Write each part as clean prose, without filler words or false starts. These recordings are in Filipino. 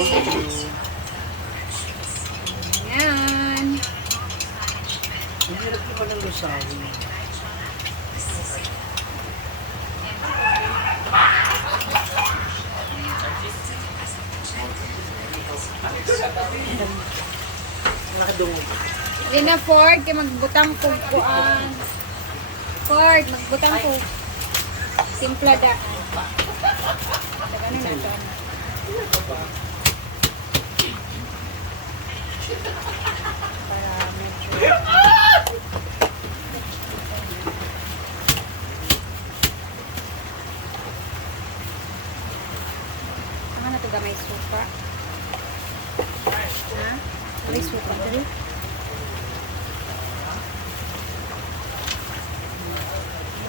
Ayan. Ang hirap ko pa ng lusawi. Nakadungog. Yan na, Ford. Kaya magbutang ko kuan. Ford, magbutang ko. Simpla da. Taga na nato. Para medyo... Saka na ito gamay suka. Ha? May suka dali.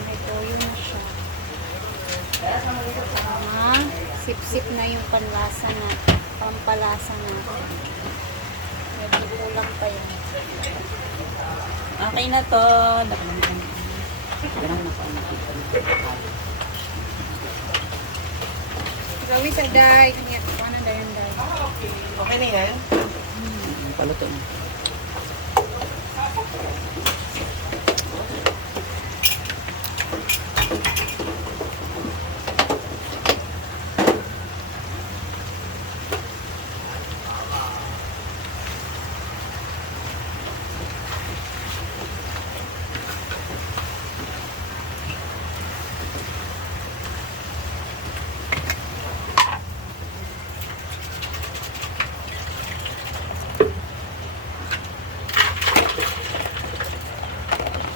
May toyo na siya. Sip-sip na yung panlasa na, pampalasa na. Medyo kulang pa yun. Okay na to. Ganun na po ang nakita. Gawin sa day. Kanya, paano dayan day? Okay na yan? Paluto na.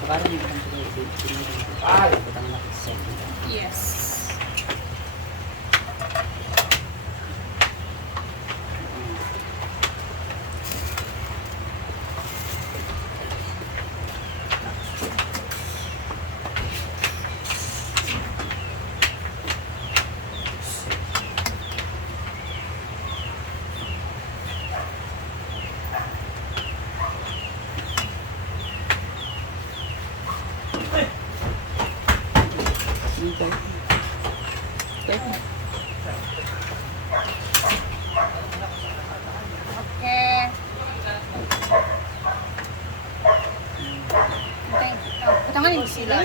Parang hindi ko lang butang nakisip. Yes. Okay. Okay. Oh, utangan yung sila.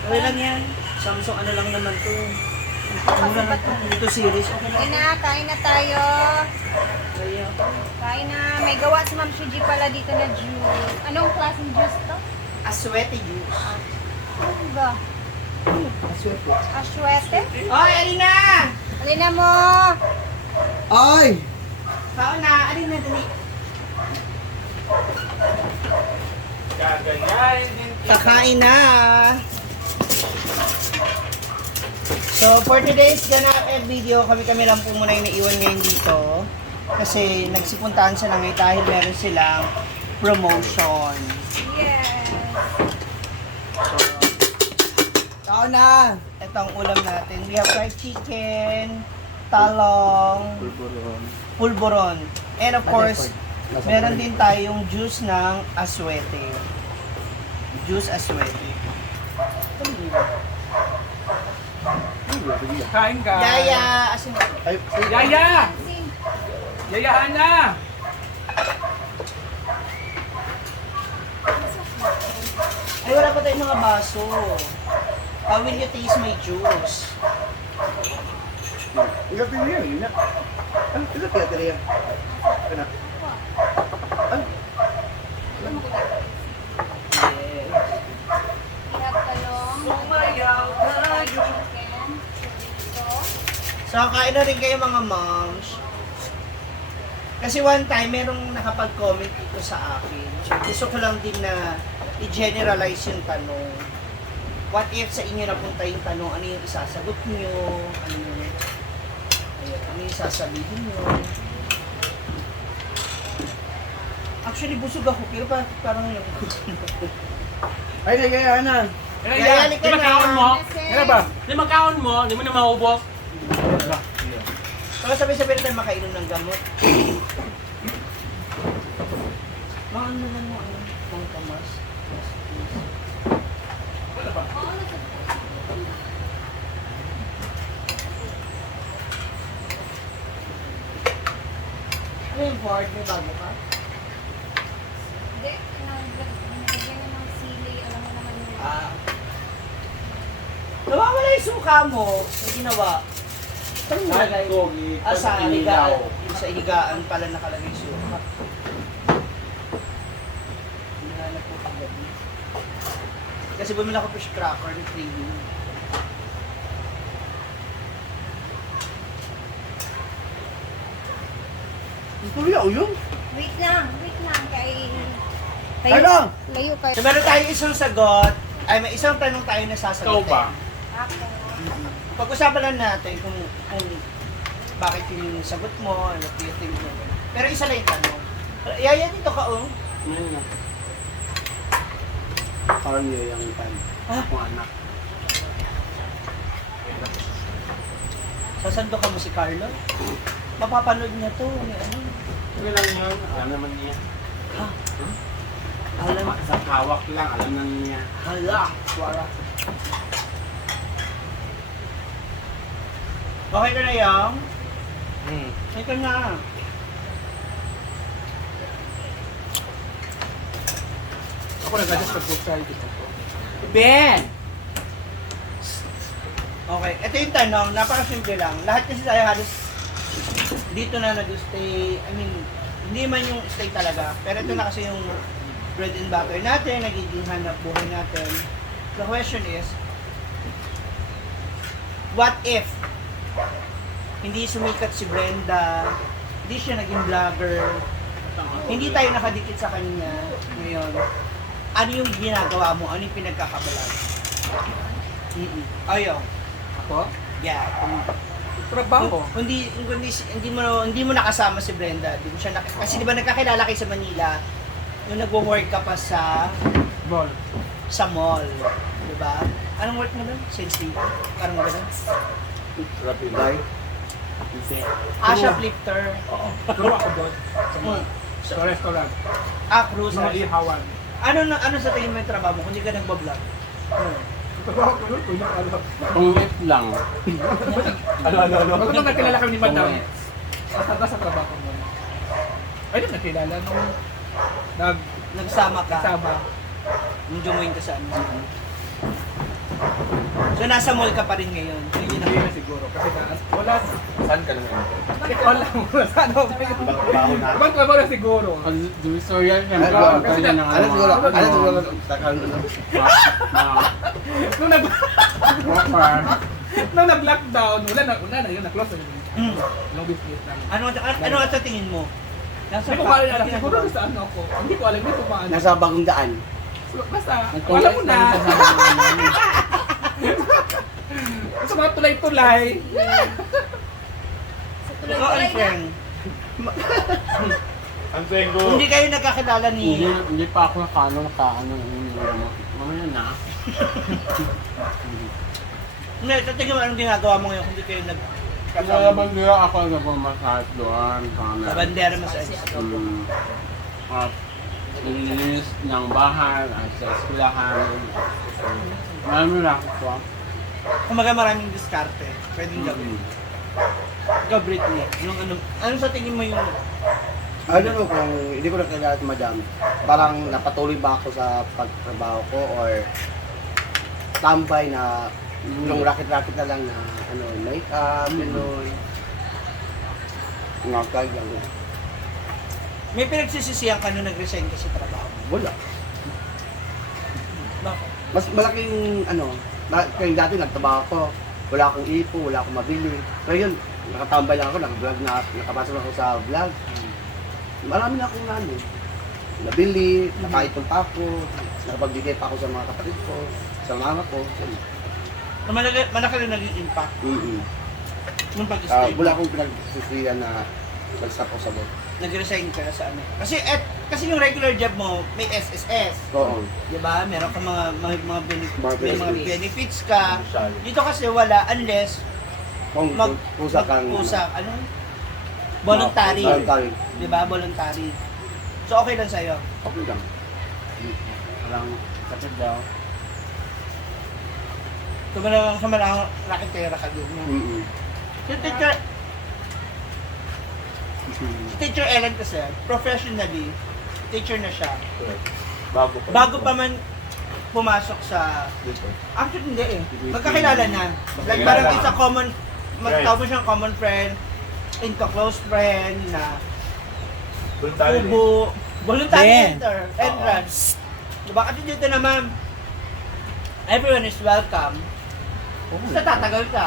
Okay lang yan. Samsung ano lang naman to. Ano lang ito series. Okay Okay lang. na, kain na tayo. Kaya, Kain na. May gawa si Ma'am Shiji pala dito na juice. Anong klaseng juice to? aswete juice. Ano ba? Aswete. Aswete? Oy, Alina! Alina mo! Oy! Kao na, Alina, dali. Kakain na. So, for today's ganap video, kami lang po muna yung naiwan ngayon dito. Kasi nagsipuntahan sila ngayon dahil meron silang promotion. Yes! So, tao na. Ito ang ulam natin. We have fried chicken, talong, pulboron. And of course, meron din tayong juice ng aswete. Juice aswete. Kain ka. Yaya, asin. Yaya! Yayahan na! Ay, wala pa tayong mga baso. How will you taste my juice? Ilan din yan? Ano? Ilan kaya tira yan? Ano? Ano? Yes. We have talong. Sumayaw tayo. Chicken. Ito. So, kain na rin kayo mga moms. Kasi one time, merong nakapag-comment dito sa akin. Gusto ko lang din na i-generalize yung tanong. What if sa inyo napunta yung tanong, ano yung isasagot nyo? Ano yung sasabihin nyo? Actually, busog ako, pero parang Ay, nagayaan na. Yaya, halika Di magkaon mo? Kasi- Ano ba? Di magkaon mo? Di mo na maubos? Saka sabay-sabay na tayo makainom ng gamot. Maano naman mo, Mang Tomas? Yes, please. Ano yung board? May bago ka? Hindi, nagagyan niya ng sili. Alam mo naman yun. Nawawala yung suka mo. May ginawa. Saan nilagay? Sa higaan. Yung sa higaan pala nakalagay yung suka. Hinahanap ko kagabi. Kasi bumili ako fish cracker ng craving. Tuloy ako yun. Wait lang. Kaya! Layo kayo. So meron tayong isang sagot. Ay, may isang tanong tayo na sasagutin. Ikaw ba? Ako. Pag-usapan lang natin kung bakit yun yung sagot mo, ano yung think mo. Pero isa lang yung tanong. Yaya, dito ka, oh. Ano na? Parang niya yung pan. Ah? Kung anak. Sasando ka mo si Carlo? Mapapanood niya to. May ano. Sige lang yun. Alam naman niya. Ha? Alam. Sa hawak lang. Alam na niya. Hala. Wala. Okay ka na, Yang? Okay ka na. Ako nag-adjust pag book tayo dito. Ben! Okay, ito yung tanong, napakasimple lang. Lahat kasi tayo halos dito na nag-stay, I mean, hindi man yung stay talaga, pero ito na kasi yung bread and butter natin, nagiging hanap buhay natin. The question is, what if hindi sumikat si Brenda, hindi siya naging vlogger, hindi tayo nakadikit sa kanya ngayon, ano yung ginagawa mo? Ano yung pinagkakabalan? Ayaw. Ako? Yeah. Trabaho. Hindi mo nakasama si Brenda. Hindi mo siya kasi di ba nagkakilala kayo sa Manila, nung nagwo-work ka pa sa Ball. mall. Di ba? Anong work mo doon? Sales leader? Parang gano'n? Rapid buy. Hindi. Shoplifter. Guru ako doon. Mm. Sa restaurant. Cruise. Mga ihawan. Ano sa tingin mo yung trabaho mo kung hindi ka nagbablog? Trabaho ko doon. Kuya, ano. Pungit lang. Ano. Bago nagkilala kami ni Madam. Sa trabaho ko doon. Ayun, nagkilala nung Nagsama ka? nagsama. Nung join ka sa ano? So nasa mall ka pa rin ngayon? Yun yung Hindi na siguro. Kasi wala. Saan ka naman? Wala mo. Saan ako ba yun? Baho na. Ibang trabaho na siguro. Divisoryal niya. Ano kasi Kanya ng Ano siguro? ano. Ano siguro? Takal na. Nung nag Walker. nung nag-lockdown, una na yun, na-close na yun. Mm. Yung business namin. Ano at sa tingin mo? Nasa Hindi ko alam, siguro sa ano ako. Hindi ko alam, hindi ko maano. Nasa bagong daan. Basta, alam mo na. Sa mga tulay-tulay. Sa Ikaw, tuloy-tuloy na. friend. Ang tengo. Hindi kayo nagkakilala ni... Hindi pa ako nakaano. Mamaya na. Hindi, sa tingin mo anong ginagawa mo ngayon kung hindi kayo Kaya nagkasama? naman nila ako nagmamasahit doon. Sa bandera massage. At nilinis ng bahay at sa eskwelahan. Marami na ako. Kumaga maraming diskarte. Pwedeng gawin. Ikaw, Britney, ano sa tingin mo yung... Ano no, kung hindi ko nakilala si Madam, parang napatuloy ba ako sa pagtrabaho ko or tambay na yung racket-racket na lang na ano, make-up, gano'n. Nga kaya lang. May pinagsisisihan ka nung nag-resign ka sa trabaho mo? Wala. Bakit? Mas malaking ano, kaya dati nagtrabaho ko, wala akong ipo, wala akong mabili. Ngayon, nakatambay lang ako, nag-vlog na, nakapasok ako sa vlog. Marami na akong ano, nabili, nakaipon pa ako, nakapagbigay pa ako sa mga kapatid ko, sa mama ko. Malaki rin naging impact nung pag-stay Wala mo. akong pinagsisiyan na nag-stop ako sa work. Nag-resign ka sa ano. Kasi yung regular job mo, may SSS. Oo. Di ba? Meron ka mga Mga may mga benefits. benefits ka. Dito kasi wala unless Kung kusa kang... kusa, ano? Voluntary. Voluntary. Di ba? Voluntary. So okay lang sa'yo. Okay lang. Walang sakit daw. So sa malang raketera ka din. No? Mm-mm. Si Teacher Ellen kasi, professionally, teacher na siya. Bago pa man pumasok sa... Actually, hindi eh. Magkakilala na. Like, parang it's a common... Magtawag mo siyang common friend, into close friend, na ubo, voluntary entrance. Diba? Kasi dito naman, everyone is welcome. Basta tatagal ka.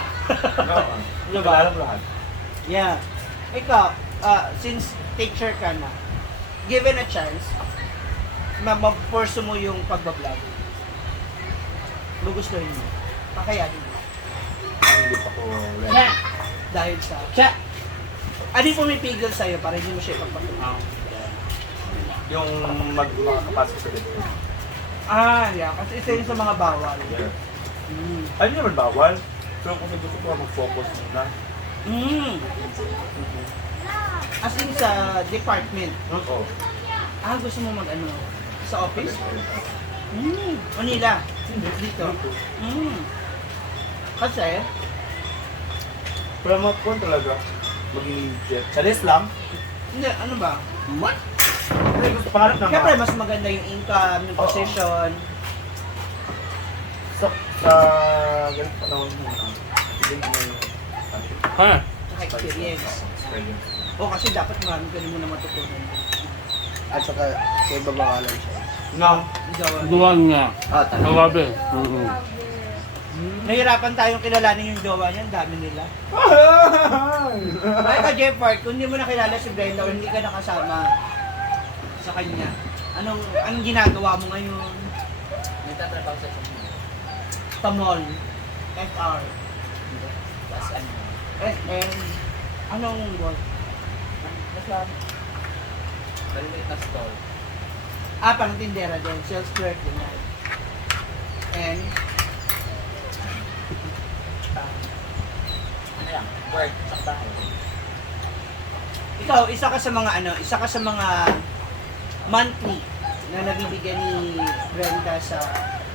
Diba? Yeah. Ikaw, since teacher ka na, given a chance, mag-pursue mo yung pagbablog. Gugustuhin mo. Pakayanin mo. Hindi pa ko ready. Siya! Dahil sa... Siya! Ano yung pumipigil sa'yo para hindi mo siya ipagpatuloy? Yung makakapasok sa dito. Yeah. Kasi isa yun sa mga bawal. Mm. Ano naman bawal? Pero kung gusto ko mag-focus muna. Mm. As in sa department. Oo. Gusto mo mag-ano? Sa office? Manila. Dito. Kasi, Promote ko talaga. Maging chef. Charis lang. hindi, ano ba? What? Kasi gusto pangarap na Siyempre, mas maganda yung income, yung Oo. position. sa ganito panahon mo. Hindi mo Ha? Tsaka experience. O kasi dapat marami ka rin muna matutunan. At saka, kay babawalan siya. No. Duwan niya. Talaga. Grabe. Nahirapan tayong kilalanin yung jowa niya, ang dami nila. Ay ka, Jeffart, kung hindi mo nakilala si Brenda o hindi ka nakasama sa kanya, anong ginagawa mo ngayon? Nagtatrabaho sa Tamol, FR, Tapos ano, SM, anong work? nasa maliliit na store. Parang tindera din, sales clerk din yan. And, Ano lang, work sa bahay. ikaw, isa ka sa mga monthly na nabibigyan ni Brenda sa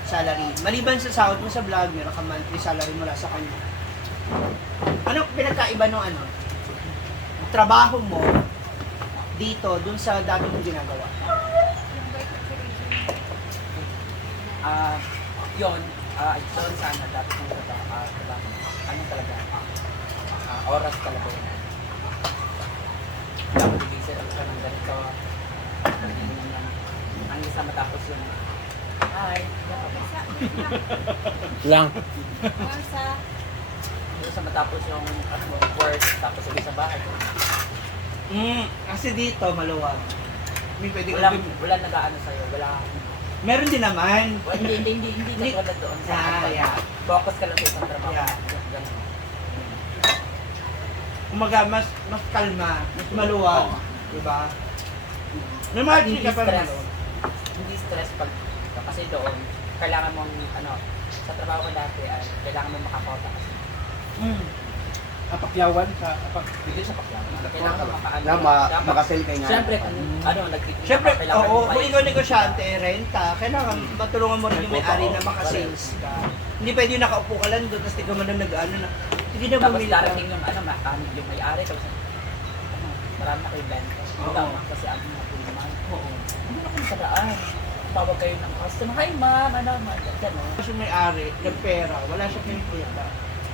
salary. Maliban sa sahod mo sa vlog, meron ka monthly salary mula sa kanya. Ano pinagkaiba nung trabaho mo dito dun sa dati mong ginagawa? Yun, doon sana dapat ng trabaho, ano talaga, oras talaga yun. Dapat igisir ka ng ganito, ang isa matapos yun. Hi, Lang. yung isa matapos yung work, tapos ulit sa bahay. Kasi dito maluwag. May pwede ka Wala nag-aano sa'yo, wala. meron din naman. Hindi katulad doon sa Yeah. focus ka lang sa isang trabaho. Yeah. Ganun. Kumaga mas kalma, mas maluwag, di ba? Normal Hindi ka pa stress. naman. Hindi stress pag kasi doon kailangan mong sa trabaho ko dati ay kailangan mong makakota kasi Apakyawan sa hindi sa pakyawan. Kailangan mong makaano. Na makasell kay nga. Siyempre kung nagtitinda Siyempre, ka, kailangan oo, mong kung bayad. ikaw negosyante, renta, kailangan matulungan mo rin yung may-ari na makasales ka. Hindi pwede yung nakaupo ka lang doon, tapos ikaw man ang nag-ano na, sige na Tapos bumili ka. darating yung makakamit yung may-ari tapos marami na kayo benta. Oo. Kasi ang mga naman. Oo. Hindi na kayo sa daan. Tawag kayo ng customer. Hi ma'am, gano'n. Kasi yung may-ari, nagpera, wala siya kinikita.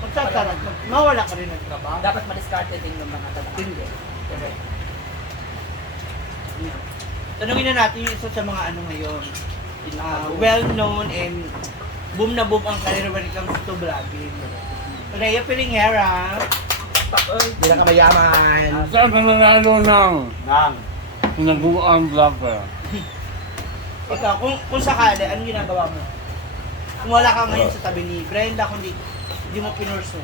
Magsasarat, mawala ka rin ng trabaho. Dapat ma-discarded din yung mga trabaho. Hindi. Correct. Yeah. Tanungin na natin yung isa sa mga ngayon. Well-known and boom na boom ang career when it comes to vlogging. Rhea Pilingera. Hindi lang ka mayaman. Saan ka nanalo ng Nang. sinaguan vlogger? Ikaw, kung sakali, anong ginagawa mo? Kung wala ka ngayon sa tabi ni Brenda, kung hindi mo pinurso.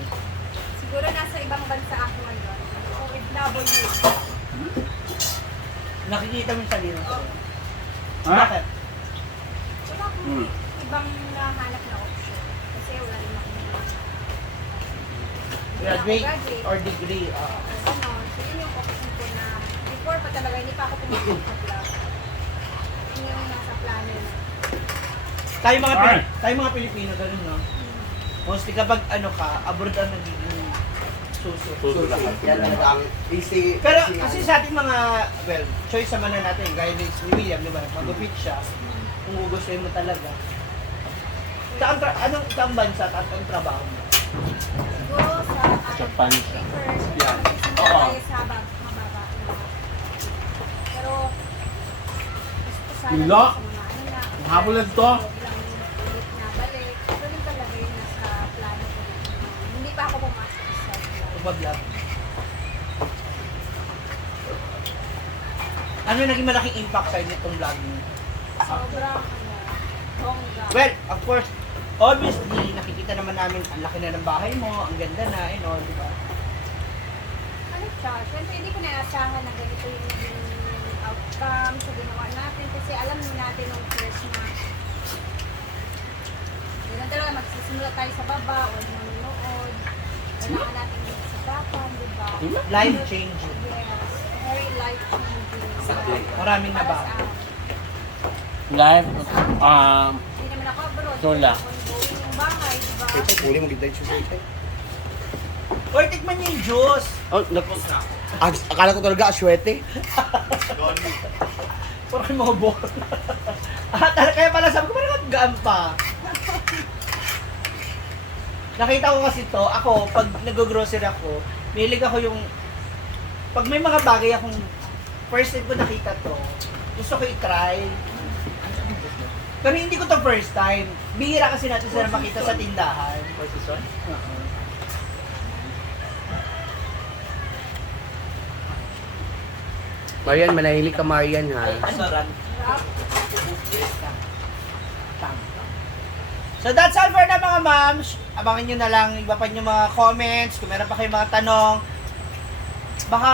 Siguro nasa ibang bansa ako ngayon. OFW. Nakikita mo yung sarili mo. Ha? Bakit? Wala akong ibang nahanap na option. Kasi wala rin ako. Graduate Graduate. or degree? Ano, so yun yung option ko na before pa talaga, hindi pa ako pumasok sa vlog. plano na. Tayo mga Pilipino, ganun, no? Mostly kapag ano ka, abroad ang nagiging suso. Yan talaga ang easy. Pero easy kasi ano. sa ating mga, well, choice naman na natin, gaya ni William, di ba? Magupit siya, kung gugustuhin mo talaga. Anong bansa at anong trabaho mo? Siguro sa Japan siya. first, Yeah. magsisimula Oo. tayo sa mababa. Pero, gusto ko sana Wala. sa mga ano na. Ang habol lang to. Ilang ulit na balik. Ito rin talaga yung nasa plano ko na. Hindi pa ako pumasok sa plano. Umablog. Ano yung naging malaking impact sa'yo nitong vlog mo? Sobrang bongga. Well, of course, obviously, nakikita naman namin ang laki na ng bahay mo, ang ganda na, and all, di ba? Ano siya? Siyempre, hindi ko naasahan na ganito yung outcome sa ginawa natin. Kasi alam natin nung first na yun talaga, magsisimula tayo sa baba o manonood. Kailangan natin yung sikapan, di ba? Life changing. Yes, very life-changing. Maraming Para nabago. sa akin. Live, Hindi naman ako abroad. Lola. Ongoing yung bahay, di ba? Ito, puli mo gitay siya sa Or tikman niyo yung juice. Oh, akala ko talaga aswete. Parang kayo mga bol. Kaya pala sabi ko, parang gaan pa. Nakita ko kasi to, ako, pag nag-grocery ako, milig ako yung, pag may mga bagay akong, first time ko nakita to, gusto ko i-try. Pero hindi ko to first time. Bihira kasi natin sila makita sa tindahan. Marian, manahili ka Marian ha. Ano ran? So that's all for na mga moms. Abangan nyo na lang, iba pa nyo mga comments, kung meron pa kayong mga tanong. Baka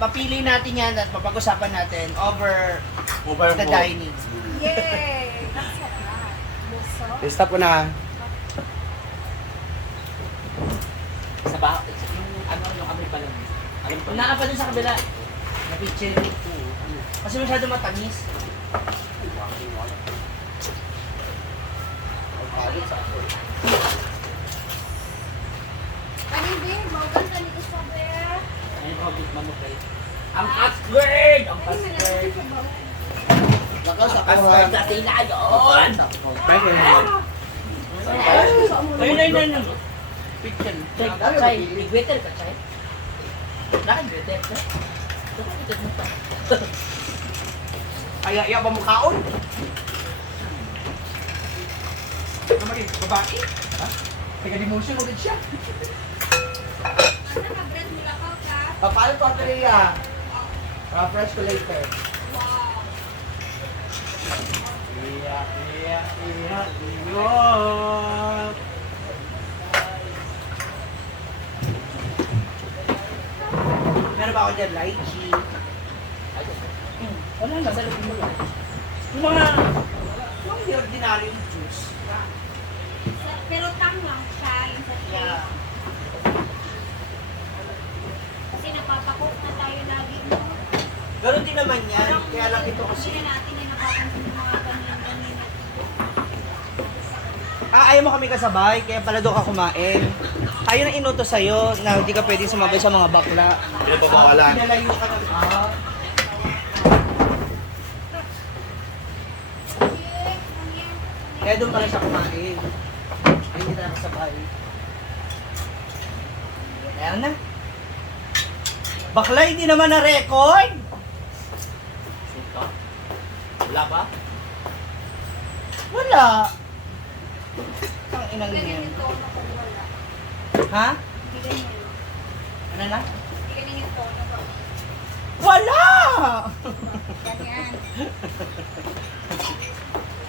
mapili natin yan at mapag-usapan natin over the dining. Yay! Napasarap. Buso. Stop ko na. Sa baho, yung ano, yung amoy pa lang. Alam ko. Naka pa dun sa kabila. Napicture. Kasi masyado matamis. Kanin din, maugan ka nito sa bear. Ayun ako, big mamukay. Ang password! Ang Ay, may password! nalagay sa bawah. Lakas ako Password ha. dati na yun! Ayun, ayun, ayun. Picture. Chay, nag-waiter ka, Chay? Nag-waiter ka? Nag-waiter mo pa. Kaya iya ba mukhaon? Ano maging babae? Ha? Teka demotion mo din siya. Ano ka, bread mula ka? Paano to Atreya? Fresh ko later. Wow. Iya, iya, iya, iya. Meron ba ako dyan? Lychee. Wala lang. Salubin mo lang. Yung mga hindi ordinary juice. Pero tang lang siya, yung sa Yeah. Kasi napapakok na tayo lagi mo. Ganun din naman yan. Kaya lang ito kasi. Hindi na natin yung napapansin yung mga ganyan-ganyan. Ayaw mo kami kasabay, kaya pala doon ka kumain. Tayo na inuto sa'yo na hindi ka pwedeng sumabay sa mga bakla. Pinapabawalan. Pinalayo ka na. Kaya doon pala siya kumain. Ay, hindi tayo kasabay. Ayan na. Bakla, hindi naman na-record. Suka? Wala ba? Wala. Ang inang Ganyan yan. yung tono kung wala. Ha? Hindi ganyan. Ano na? Hindi ganyan yung tono pag Wala! ganyan.